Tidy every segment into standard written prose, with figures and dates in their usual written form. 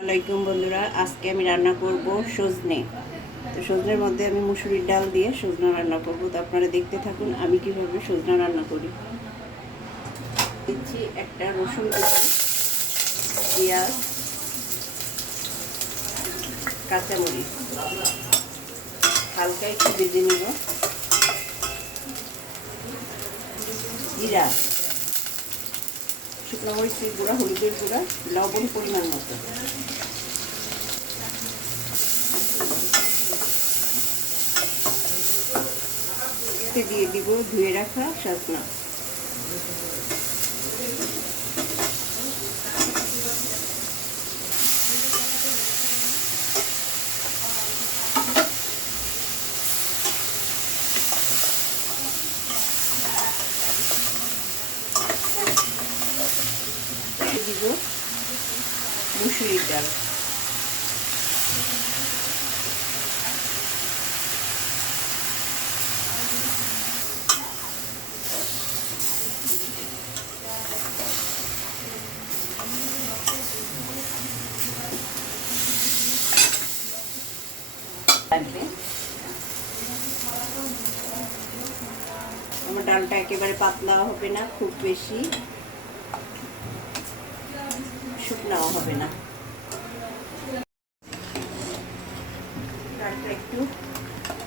আসসালামাইকুম বন্ধুরা, আজকে আমি রান্না করব সজনে। তো সজনের মধ্যে আমি মুসুরির ডাল দিয়ে সজনা রান্না করব। তো আপনারা দেখতে থাকুন আমি কিভাবে সজনা রান্না করি। দিচ্ছি একটা রসুন কুচি, পেঁয়াজ, কাঁচামরিচ হালকা একটু ভেজে নেব, জিরা, শুকনো মরিচের গুঁড়া, হলুদের গুঁড়া, লবণ পরিমাণ মতো। দিয়ে দিব ধুয়ে রাখা সজনা। দিব মুসুরির ডাল। আমার ডালটা একেবারে পাতলা হবে না, খুব বেশি শুকনাও হবে না।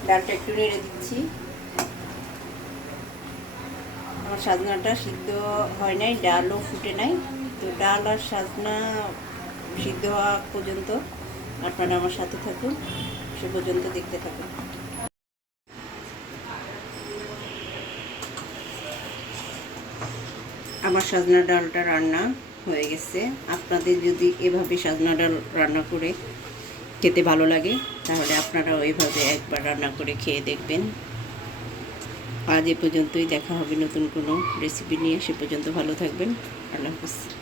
ডালটা একটু নেড়ে দিচ্ছি। আমার সাজনাটা সিদ্ধ হয় নাই, ডালও ফুটে নাই। তো ডাল আর সাজনা সিদ্ধ হওয়া পর্যন্ত আপনারা আমার সাথে থাকুন, সে পর্যন্ত দেখতে থাকুন। আমার সাজনা ডালটা রান্না হয়ে গেছে। আপনাদের যদি এভাবে সাজনা ডাল রান্না করে খেতে ভালো লাগে তাহলে আপনারাও এভাবে একবার রান্না করে খেয়ে দেখবেন। আজ এ পর্যন্তই, দেখা হবে নতুন কোনো রেসিপি নিয়ে। সে পর্যন্ত ভালো থাকবেন। আল্লাহ হাফেজ।